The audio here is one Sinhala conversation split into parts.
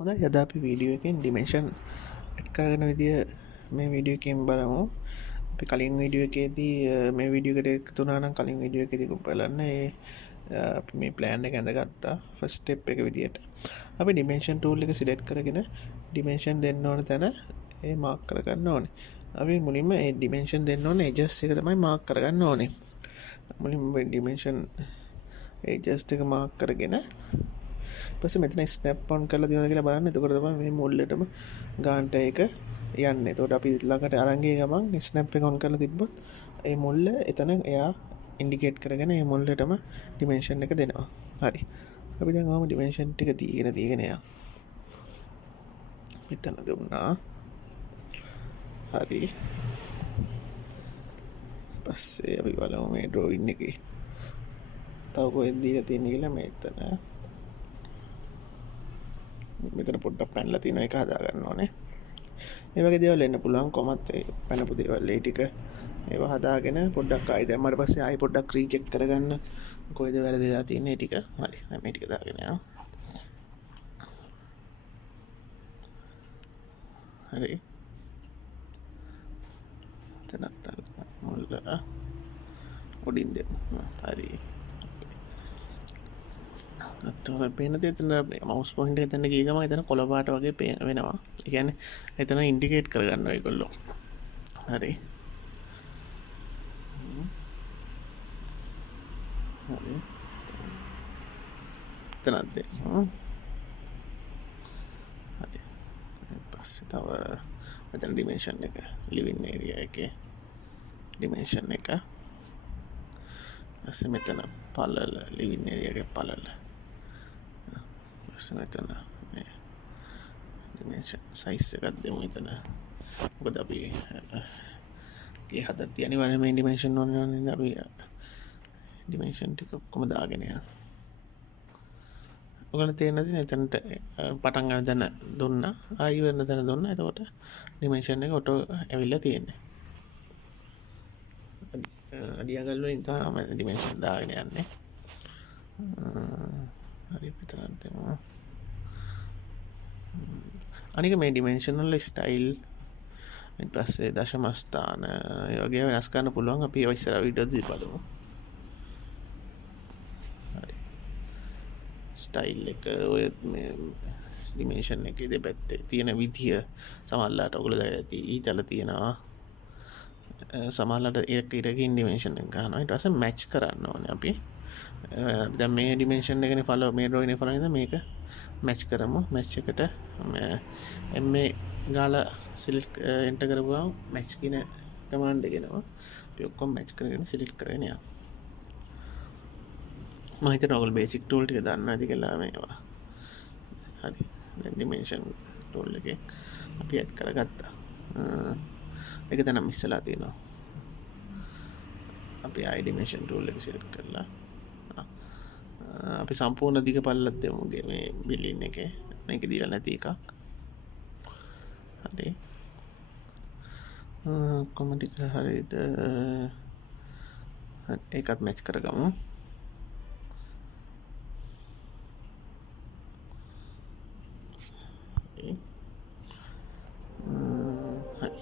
හොඳයි අද අපි වීඩියෝ එකෙන් ඩිමෙන්ෂන් ඇඩ් කරන විදිය මේ වීඩියෝ එකෙන් බලමු. අපි කලින් වීඩියෝ එකේදී මේ වීඩියෝ එකට එකතු වුණා නම් කලින් වීඩියෝ එකේදී බලන්න අපි මේ ප්ලෑන් එක ඇඳගත්තා. ෆස්ට් ස්ටෙප් එක විදියට අපි ඩිමෙන්ෂන් ටූල් එක සිලෙක්ට් කරගෙන ඩිමෙන්ෂන් දෙන්න ඕන තැන ඒ මාක් කරගන්න ඕනේ. අපි මුලින්ම ඒ ඩිමෙන්ෂන් දෙන්න ඕනේ එජස් එක තමයි මාක් කරගන්න ඕනේ. මුලින්ම ඩිමෙන්ෂන් එජස් එක මාක් කරගෙන පස්සේ මෙතන ස්නැප් ඔන් කරලා තියෙනවා කියලා බලන්න. එතකොට තමයි මේ මුල්ලෙටම ගාන්ට එක යන්නේ. එතකොට අපි ළඟට අරන් ගිය ගමන් ස්නැප් එක ඔන් කරලා තිබ්බොත් ඒ මුල්ල එතන එයා ඉන්ඩිකේට් කරගෙන මේ මුල්ලෙටම ඩිමෙන්ෂන් එක දෙනවා. හරි. අපි දැන් ඔහම ඩිමෙන්ෂන් ටික දීගෙන යනවා. මෙතන දුන්නා. හරි. පස්සේ අපි බලමු මේ ඩ්‍රොයින් එකේ තව කොහෙද දීලා තියෙන්නේ කියලා. මෙතන පොඩ්ඩක් පැනලා තියෙන එක හදා ගන්න ඕනේ. මේ වගේ දේවල් එන්න පුළුවන්. කොහොමත් ඒ පැනපු දේවල් ඒ ටික ඒවා හදාගෙන පොඩ්ඩක් ආයෙ දැම්මට පස්සේ ආයෙ පොඩ්ඩක් රීචෙක් කරගන්න කොහෙද වැරදිලා තියෙන්නේ ටික. හරි. දැන් මේ ටික දාගෙන යනවා. හරි. එතනත් මුල්ල උඩින් දෙමු. හරි. පේන එතන මවුස් පොයින්ට් එක එතන ගිය ගමන් එතන කොළ පාට වගේ වෙනවා. ඒ කියන්නේ එතන ඉන්ඩිකේට් කරගන්නවා ඒගොල්ලෝ. හරි. හරි. එතනත් දෙන්න. හරි. පස්සේ තව මෙතන ඩිමෙන්ෂන් එක ලිවින් ඒරියා එකේ ඩිමෙන්ෂන් එක. පස්සේ මෙතන පළල ලිවින් ඒරියා එකේ පළල. මෙතන ඩිමෙන්ෂන් සයිස් එකක් දෙමු එතන. මොකද අපි ගේ හදද්දී අනිවාර්යයෙන්ම මේ ඩිමෙන්ෂන් ඕනේ නේද. අපි ඩිමෙන්ෂන් ටික ඔක්කොම දාගෙන යනවා. ඔයගොල්ලෝ තේරෙනවද? එතනට පටන් ගන්න තැන දුන්නා. ආයි වෙන තැන දුන්නා. එතකොට ඩිමෙන්ෂන් එක ඔටෝ ඇවිල්ලා තියෙන්නේ. අඩියගල් වලින් තමයි ඩිමෙන්ෂන් දාගෙන යන්නේ. හරි පිටරන් දෙමු. අනික මේ ඩිමෙන්ෂන් වල ස්ටයිල් ඊට පස්සේ දශම ස්ථාන ඒ වගේ වෙනස් කරන්න පුළුවන්. අපි ඔය ඉස්සර වීඩියෝදී බලමු. හරි. ස්ටයිල් එක ඔය මේ ඩිමෙන්ෂන් එකේ දෙපැත්තේ තියෙන විදිය සමහරලාට ඔයගොල්ලෝ දැක්කේ ඇති. ඊතල තියෙනවා. සමහරලාට ඒක ඉරකින් ඩිමෙන්ෂන් එක ගන්නවා. ඊට පස්සේ මැච් කරන්න ඕනේ අපි. දැන් මේ ඩිමෙන්ෂන් එකනේ ෆලෝ මේ ඩ්‍රොයින් එක ෆලෝ නේද. මේක මැච් කරමු. මැච් එකට මේ ගාලා සිලෙක්ට් එන්ටර් කරපුවාම මැච් කියන කමාන්ඩ් එක එනවා. අපි ඔක්කොම මැච් කරගෙන සිලෙක්ට් කරගෙන යනවා. මම හිතනවා ඔයගොල්ලෝ බේසික් ටූල් ටික දන්නවා ඇති කියලා මේවා. හරි. දැන් ඩිමෙන්ෂන් ටූල් එකේ අපි ඇඩ් කරගත්තා. මේක දැන් ඉස්සලා තියෙනවා. අපි ආයි ඩිමෙන්ෂන් ටූල් එක සිලෙක්ට් කරලා අපි සම්පූර්ණ දිග පල්ලක් දෙමු මේ බිලින් එකේ. මේක දීලා නැති එකක්. හරි. කොමඩ් එක හරියට ඒකත් මැච් කරගමු. හරි.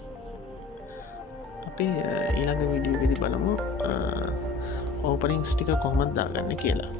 අපි ඊළඟ වීඩියෝ එකේදී බලමු ඕපනින්ග්ස් ටික කොහොමද දාගන්නේ කියලා.